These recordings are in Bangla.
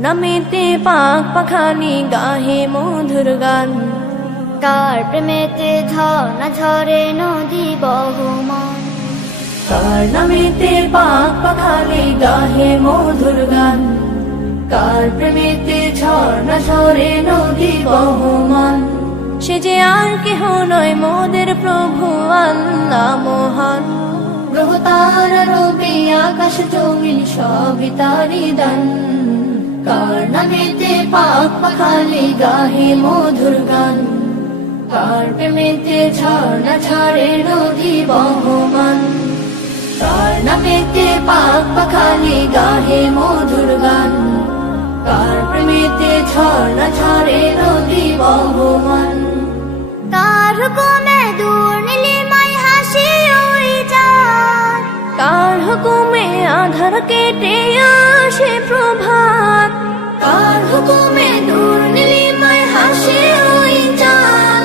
নামেতে পাক পাখালি গাহে মধুর গান, কার প্রেমেতে ঝর্ণা ঝরে নদী বহমান। কার নামেতে পাক পাখালি গাহে মধুর গান, কার প্রেমেতে ঝর্ণা ঝরে নদী বহমান। সে যে আর কেহ নয় মোদের প্রভু আল্লাহ মহান, গ্রহ তারা রবি আকাশ জমিন সবই তারি দান। কার নামেতে পাক পাখালি গাহে মধুর গান, কার প্রেমেতে ঝর্ণা ঝরে নদী বহমান। কার নামেতে পাক পাখালি গাহে মধুর গান, কার প্রেমেতে ঝর্ণা ঝরে নদী বহমান। কার হুকুমে দূর নীলিমায় হাসি ওই চাঁদ, কার হুকুমে আধার কেটে আসে প্রভাত, কার হুকুমে দূর নীলিমায় হাসে ওই চাঁদ,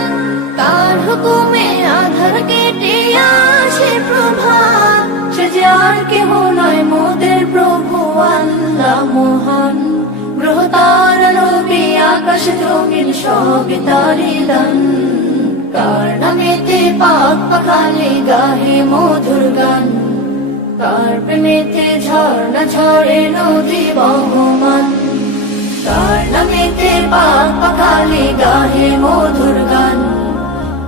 কার হুকুমে আধার কেটে আসে প্রভাত। সে যে আর কেহ নয় মোদের প্রভু আল্লাহ মহান, গ্রহ তারা রবি আকাশ জমিন সবই তারি দান। কার নামেতে পাক পাখালি গাহে মধুর গান, কার প্রেমেতে ঝর্ণা ঝরে নদী বহমান। কার নামেতে পাক পাখালি গাহে মধুর গান,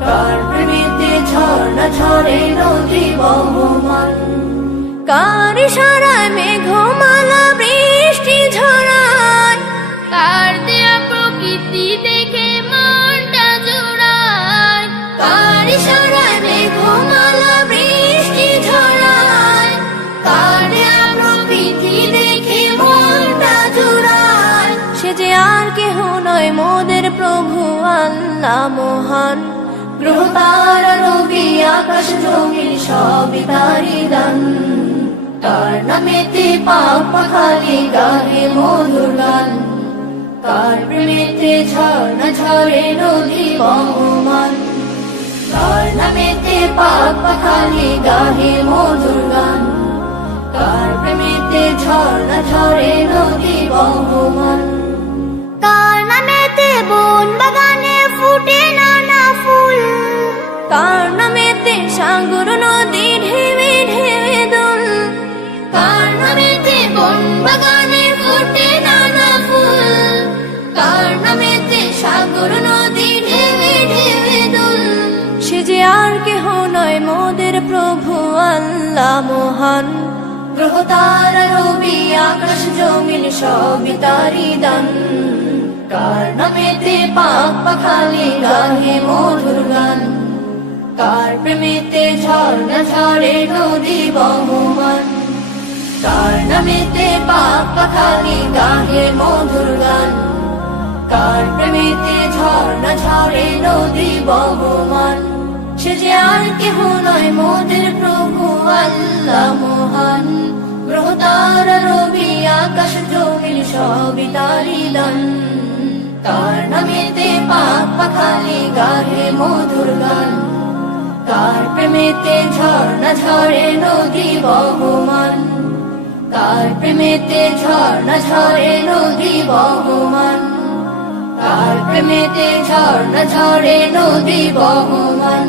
কার প্রেমেতে ঝর্ণা ঝরে নদী বহমান। কার ইশারায় মেঘমালা বৃষ্টি ঝরায়, কার দেয়া প্রকৃতি দেখে মনটা জোড়ায়। কার ইশারায় মেঘমালা বৃষ্টি ঝরায়, কার দেয়া প্রকৃতি দেখে মনটা জুড়ায়। সে যে আর কেহ নয় মোদের প্রভু আল্লাহ মহান, গ্রহ তারা রবি আকাশ জমিন সবই তারি দান। কার নামেতে পাক পাখালি গাহে মধুর গান, কার প্রেমেতে ঝর্ণা ঝরে নদী বহমান। কার নামেতে পাক পাখালি গাহে মধুর গান, কার প্রেমেতে ঝর্ণা ঝরে নদী বহমান। কার নামেতে বন বাগানে ফুটে নানা ফুল, কার নামেতে সাগর নদী ঢেউে ঢেউে দোল, কার নামেতে বন বাগানে ফুটে নানা ফুল, কার নামেতে সাগর নদী ঢেউে ঢেউে দোল। সে যে আর কেহ নয় মোদের প্রভু আল্লাহ মহান, গ্রহ তারা রবি আকাশ জমিন সবই তারি দান। কার নামেতে পাক পাখালি গাহে মধুর গান, কার প্রেমেতে ঝর্ণা ঝরে নদী বহমান। কার নামেতে পাক পাখালি গাহে মধুর গান, কার প্রেমেতে ঝর্ণা ঝরে নদী বহমান। সে যে আর কেহ নয় মোদের প্রভু আল্লাহ মহান, গ্রহ তারা রবি আকাশ জমিন সবই তারি দান। কার নামেতে পাক পাখালি গাহে মধুর গান, কার প্রেমেতে ঝর্ণা ঝরে নদী বহমান। কার প্রেমেতে ঝর্ণা ঝরে নদী বহমান, কার প্রেমেতে ঝর্ণা ঝরে নদী বহমান।